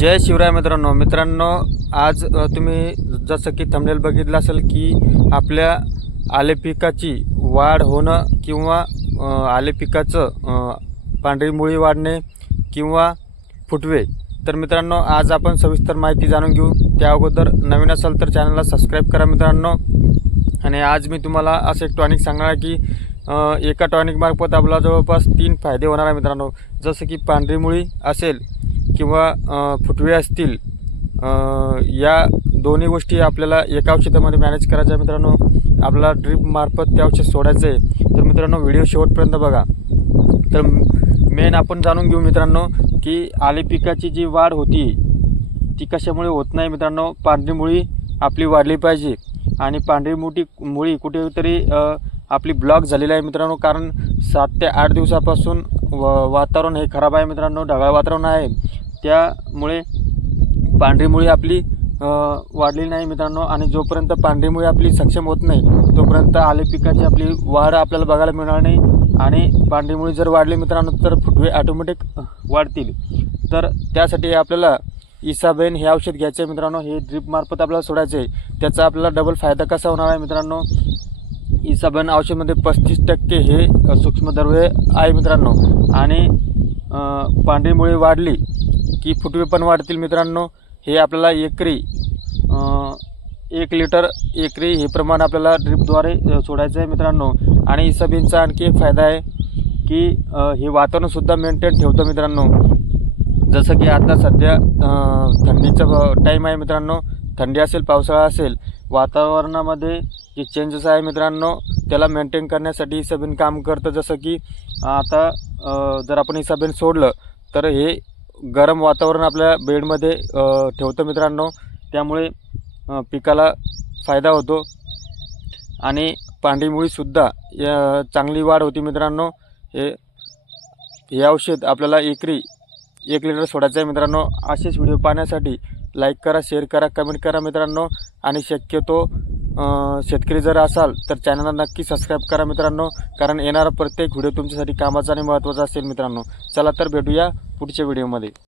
जय शिवराय मित्रांनो आज तुम्ही जसं की थंबनेल बघितलं असेल की आपल्या आले पिकाची वाढ होणं किंवा आले पिकाचं पांढरी मुळी वाढणे किंवा फुटवे। तर मित्रांनो आज आपण सविस्तर माहिती जाणून घेऊ। त्या अगोदर नवीन असाल तर चॅनलला सबस्क्राईब करा मित्रांनो। आणि आज मी तुम्हाला असं एक टॉनिक सांगणार की एका टॉनिक मार्फत आपल्याला जवळपास 3 फायदे होणार आहे मित्रांनो। जसं की पांढरी मुळी असेल किंवा फुटवे असतील, या दोन्ही गोष्टी आपल्याला एका औषधामध्ये मॅनेज करायच्या आहे मित्रांनो। आपल्याला ड्रिप मार्फत ते औषध सोडायचं आहे। तर मित्रांनो व्हिडिओ शेवटपर्यंत बघा। तर मेन आपण जाणून घेऊ मित्रांनो की आले पिकाची जी वाढ होती ती कशामुळे होत नाही मित्रांनो। पांढरी मुळी आपली वाढली पाहिजे आणि पांढरी मुळी कुठेतरी आपली ब्लॉक झालेली आहे मित्रांनो। कारण 7 ते 8 दिवसापासून वातावरण हे खराब आहे मित्रांनो, ढगाळ वातावरण आहे। त्यामुळे पांढरी मुळी आपली वाढली नाही मित्रांनो। आणि जोपर्यंत पांढरी मुळी आपली सक्षम होत नाही तोपर्यंत आले पिकाची आपली वाढ आपल्याला बघायला मिळणार नाही। आणि पांढरी मुळी जर वाढली मित्रांनो तर फुटवे ऑटोमॅटिक वाढतील। तर त्यासाठी आपल्याला इसाबेन हे औषध घ्यायचे आहे मित्रांनो। हे ड्रिप मार्फत आपल्याला सोडायचे आहे। त्याचा आपल्याला डबल फायदा कसा होणार आहे मित्रांनो। इसाबेन औषधामध्ये 35% हे सूक्ष्मद्रव्ये आहे मित्रांनो। आणि पांढरी मुळी वाढली की फुटवे पण वाढतील मित्रांनो। हे आपल्याला एकरी 1 लिटर एकरी हे प्रमाण आपल्याला ड्रिपद्वारे सोडायचं आहे मित्रांनो। आणि इसाबेनचा आणखी एक फायदा आहे की हे वातावरणसुद्धा मेंटेन ठेवतं मित्रांनो। जसं की आता सध्या थंडीचा टाईम आहे मित्रांनो। थंडी असेल पावसाळा असेल, वातावरणामध्ये जे चेंजेस आहे मित्रांनो त्याला मेंटेन करण्यासाठी इसाबेन काम करतं। जसं की आता जर आपण इसाबेन सोडलं तर हे गरम वातावरण आपल्या बेडमध्ये ठेवतं मित्रांनो। त्यामुळे पिकाला फायदा होतो आणि पांढरी मुळीसुद्धा चांगली वाढ होती मित्रांनो। हे औषध आपल्याला एकरी 1 लिटर सोडायचं आहे मित्रांनो। असेच व्हिडिओ पाहण्यासाठी लाईक करा, शेअर करा, कमेंट करा मित्रांनो। आणि शक्यतो शेतकरी जर असाल तर चॅनलला नक्की सबस्क्राईब करा मित्रांनो। कारण येणारा प्रत्येक व्हिडिओ तुमच्यासाठी कामाचा आणि महत्त्वाचा असेल मित्रांनो। चला तर भेटूया पुढच्या व्हिडिओमध्ये।